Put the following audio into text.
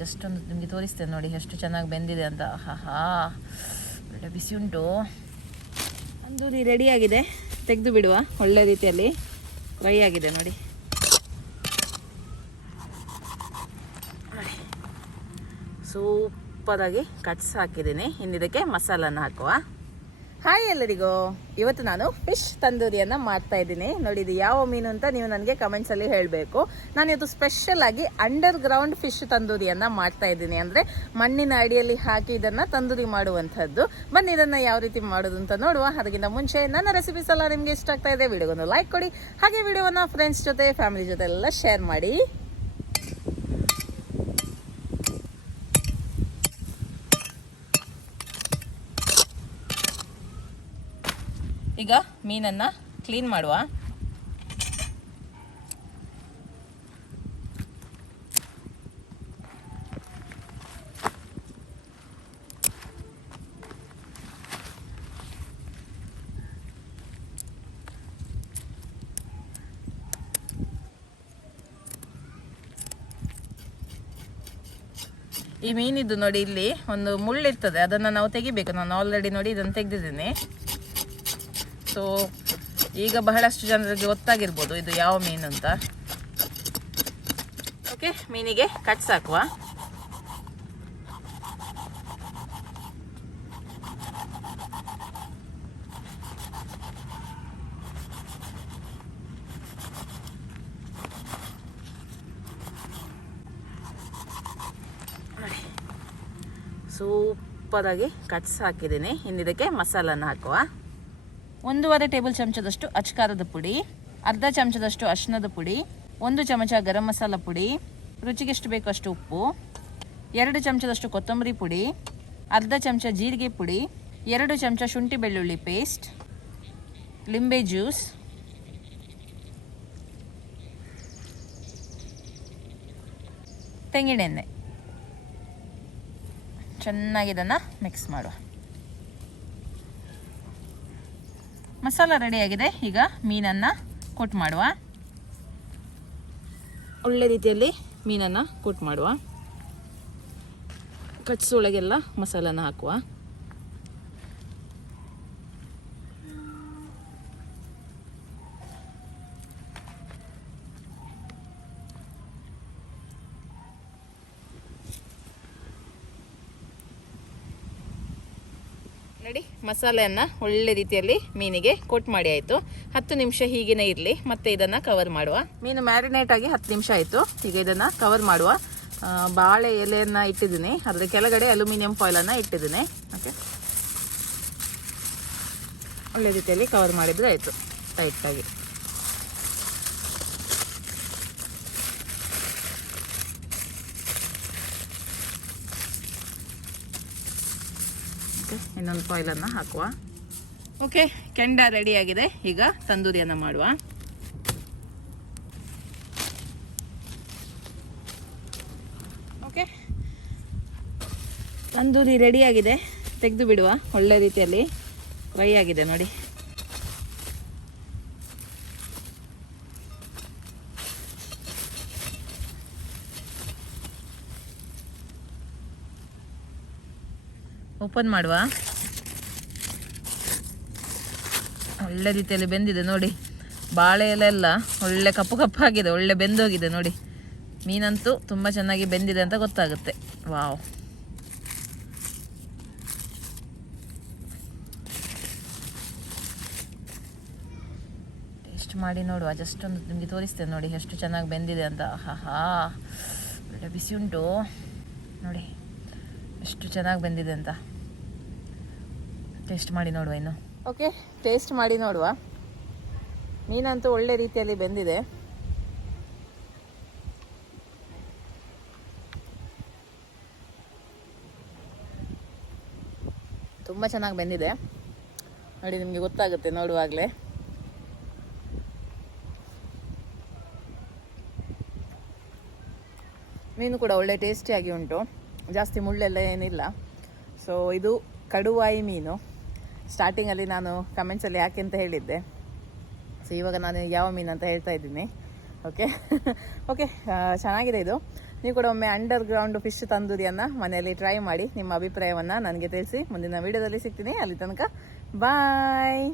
Just ಒಂದು ನಿಮಗೆ ತೋರಿಸ್ತೇನೆ ನೋಡಿ ಎಷ್ಟು ಚೆನ್ನಾಗಿ ಬೆಂದಿದೆ ಅಂತ. ಹಾ ಒಳ್ಳೆ ಬಿಸಿ ಉಂಟು. ತಂದೂರಿ ರೆಡಿಯಾಗಿದೆ, ತೆಗೆದು ಬಿಡುವ. ಒಳ್ಳೆ ರೀತಿಯಲ್ಲಿ ಫ್ರೈ ಆಗಿದೆ ನೋಡಿ. ಸೂಪರಾಗಿ ಕಟ್ಸ್ ಹಾಕಿದ್ದೀನಿ. ಇನ್ನಿದಕ್ಕೆ ಮಸಾಲನ ಹಾಕುವ. ಹಾಯ್ ಎಲ್ಲರಿಗೂ, ಇವತ್ತು ನಾನು ಫಿಶ್ ತಂದೂರಿಯನ್ನು ಮಾಡ್ತಾ ಇದ್ದೀನಿ. ನೋಡಿ ಇದು ಯಾವ ಮೀನು ಅಂತ ನೀವು ನನಗೆ ಕಮೆಂಟ್ಸಲ್ಲಿ ಹೇಳಬೇಕು. ನಾನು ಇವತ್ತು ಸ್ಪೆಷಲ್ ಆಗಿ ಅಂಡರ್ ಗ್ರೌಂಡ್ ಫಿಶ್ ತಂದೂರಿಯನ್ನು ಮಾಡ್ತಾ ಇದ್ದೀನಿ. ಅಂದರೆ ಮಣ್ಣಿನ ಅಡಿಯಲ್ಲಿ ಹಾಕಿ ಇದನ್ನು ತಂದೂರಿ ಮಾಡುವಂಥದ್ದು. ಬನ್ನಿ ಇದನ್ನು ಯಾವ ರೀತಿ ಮಾಡೋದು ಅಂತ ನೋಡುವ. ಅದಕ್ಕಿಂತ ಮುಂಚೆ ನನ್ನ ರೆಸಿಪೀಸ್ ಎಲ್ಲ ನಿಮಗೆ ಇಷ್ಟ ಆಗ್ತಾ ಇದೆ, ವಿಡಿಯೋಗೊಂದು ಲೈಕ್ ಕೊಡಿ. ಹಾಗೆ ವಿಡಿಯೋವನ್ನು ಫ್ರೆಂಡ್ಸ್ ಜೊತೆ, ಫ್ಯಾಮಿಲಿ ಜೊತೆ ಎಲ್ಲ ಶೇರ್ ಮಾಡಿ. ಈಗ ಮೀನನ್ನು ಕ್ಲೀನ್ ಮಾಡುವ. ಈ ಮೀನಿದ್ದು ನೋಡಿ, ಇಲ್ಲಿ ಒಂದು ಮುಳ್ಳಿರ್ತದೆ, ಅದನ್ನು ನಾವು ತೆಗಿಬೇಕು. ನಾನು ಆಲ್ರೆಡಿ ನೋಡಿ ಇದನ್ನು ತೆಗೆದಿದ್ದೀನಿ. ಸೊ ಈಗ ಬಹಳಷ್ಟು ಜನರಿಗೆ ಗೊತ್ತಾಗಿರ್ಬೋದು ಇದು ಯಾವ ಮೀನು ಅಂತ. ಓಕೆ, ಮೀನಿಗೆ ಕಟ್ಸ್ ಹಾಕುವ. ಸೂಪರಾಗಿ ಕಟ್ಸ್ ಹಾಕಿದ್ದೀನಿ. ಇನ್ನಿದಕ್ಕೆ ಮಸಾಲನ ಹಾಕುವ. 1.5 ಟೇಬಲ್ ಚಮಚದಷ್ಟು ಅಚ್ಕಾರದ ಪುಡಿ, ಅರ್ಧ ಚಮಚದಷ್ಟು ಅರಿಶಿಣದ ಪುಡಿ, 1 ಚಮಚ ಗರಂ ಮಸಾಲ ಪುಡಿ, ರುಚಿಗೆ ಎಷ್ಟು ಬೇಕು ಅಷ್ಟು ಉಪ್ಪು, 2 ಚಮಚದಷ್ಟು ಕೊತ್ತಂಬರಿ ಪುಡಿ, ಅರ್ಧ ಚಮಚ ಜೀರಿಗೆ ಪುಡಿ, 2 ಚಮಚ ಶುಂಠಿ ಬೆಳ್ಳುಳ್ಳಿ ಪೇಸ್ಟ್, ಲಿಂಬೆ ಜ್ಯೂಸ್, ತೆಂಗಿನೆಣ್ಣೆ. ಚೆನ್ನಾಗಿ ಇದನ್ನು ಮಿಕ್ಸ್ ಮಾಡುವ. ಮಸಾಲ ರೆಡಿಯಾಗಿದೆ. ಈಗ ಮೀನನ್ನು ಕೋಟ್ ಮಾಡುವ. ಒಳ್ಳೆ ರೀತಿಯಲ್ಲಿ ಮೀನನ್ನು ಕೋಟ್ ಮಾಡುವ. ಕಟ್ಸೊಳಗೆಲ್ಲ ಮಸಾಲನ ಹಾಕುವ. ನೋಡಿ, ಮಸಾಲೆಯನ್ನು ಒಳ್ಳೆ ರೀತಿಯಲ್ಲಿ ಮೀನಿಗೆ ಕೋಟ್ ಮಾಡಿ ಆಯಿತು. 10 ನಿಮಿಷ ಹೀಗೇನೆ ಇರಲಿ, ಮತ್ತೆ ಇದನ್ನು ಕವರ್ ಮಾಡುವ. ಮೀನು ಮ್ಯಾರಿನೇಟ್ ಆಗಿ 10 ನಿಮಿಷ ಆಯಿತು. ಈಗ ಇದನ್ನು ಕವರ್ ಮಾಡುವ. ಬಾಳೆ ಎಲೆಯನ್ನು ಇಟ್ಟಿದ್ದೀನಿ, ಅದರ ಕೆಳಗಡೆ ಅಲ್ಯೂಮಿನಿಯಂ ಫಾಯಿಲನ್ನು ಇಟ್ಟಿದ್ದೀನಿ. ಓಕೆ, ಒಳ್ಳೆ ರೀತಿಯಲ್ಲಿ ಕವರ್ ಮಾಡಿದರೆ ಆಯಿತು ಟೈಟಾಗಿ. ಇನ್ನೊಂದು ಫಾಯಿಲನ್ನು ಹಾಕುವ. ಓಕೆ, ಕೆಂಡ ರೆಡಿಯಾಗಿದೆ. ಈಗ ತಂದೂರಿಯನ್ನು ಮಾಡುವ. ಓಕೆ, ತಂದೂರಿ ರೆಡಿಯಾಗಿದೆ, ತೆಗೆದು ಬಿಡುವ. ಒಳ್ಳೆ ರೀತಿಯಲ್ಲಿ ಫ್ರೈ ಆಗಿದೆ ನೋಡಿ. ಓಪನ್ ಮಾಡುವ. ಒಳ್ಳೆ ರೀತಿಯಲ್ಲಿ ಬೆಂದಿದೆ ನೋಡಿ. ಬಾಳೆ ಎಲೆಲ್ಲ ಒಳ್ಳೆ ಕಪ್ಪು ಕಪ್ಪಾಗಿದೆ, ಒಳ್ಳೆ ಬೆಂದೋಗಿದೆ ನೋಡಿ. ಮೀನಂತೂ ತುಂಬ ಚೆನ್ನಾಗಿ ಬೆಂದಿದೆ ಅಂತ ಗೊತ್ತಾಗುತ್ತೆ. ವಾವ್, ಟೇಸ್ಟ್ ಮಾಡಿ ನೋಡುವ. ಜಸ್ಟ್ ಒಂದು ನಿಮಗೆ ತೋರಿಸ್ತೇನೆ ನೋಡಿ ಎಷ್ಟು ಚೆನ್ನಾಗಿ ಬೆಂದಿದೆ ಅಂತ. ಹಾ ಒಳ್ಳೆ ಬಿಸಿ ಉಂಟು ನೋಡಿ, ಎಷ್ಟು ಚೆನ್ನಾಗಿ ಬೆಂದಿದೆ ಅಂತ. ಟೇಸ್ಟ್ ಮಾಡಿ ನೋಡುವ ಇನ್ನು. ಓಕೆ, ಟೇಸ್ಟ್ ಮಾಡಿ ನೋಡುವ. ಮೀನಂತೂ ಒಳ್ಳೆ ರೀತಿಯಲ್ಲಿ ಬೆಂದಿದೆ. ತುಂಬ ಚೆನ್ನಾಗಿ ಬೆಂದಿದೆ ನೋಡಿ, ನಿಮಗೆ ಗೊತ್ತಾಗುತ್ತೆ ನೋಡುವಾಗಲೇ. ಮೀನು ಕೂಡ ಒಳ್ಳೆ ಟೇಸ್ಟಿಯಾಗಿ ಉಂಟು, ಜಾಸ್ತಿ ಮುಳ್ಳೆಲ್ಲ ಏನಿಲ್ಲ. ಸೊ ಇದು ಕಡುವಾಯಿ ಮೀನು. ಸ್ಟಾರ್ಟಿಂಗಲ್ಲಿ ನಾನು ಕಮೆಂಟ್ಸಲ್ಲಿ ಯಾಕೆ ಅಂತ ಹೇಳಿದ್ದೆ. ಸೊ ಇವಾಗ ನಾನು ಯಾವ ಮೀನು ಅಂತ ಹೇಳ್ತಾ ಇದ್ದೀನಿ. ಓಕೆ ಓಕೆ, ಚೆನ್ನಾಗಿದೆ ಇದು. ನೀವು ಕೂಡ ಒಮ್ಮೆ ಅಂಡರ್ ಗ್ರೌಂಡ್ ಫಿಶ್ ತಂದೂರಿಯನ್ನು ಮನೆಯಲ್ಲಿ ಟ್ರೈ ಮಾಡಿ ನಿಮ್ಮ ಅಭಿಪ್ರಾಯವನ್ನು ನನಗೆ ತಿಳಿಸಿ. ಮುಂದಿನ ವಿಡಿಯೋದಲ್ಲಿ ಸಿಗ್ತೀನಿ. ಅಲ್ಲಿ ತನಕ ಬಾಯ್.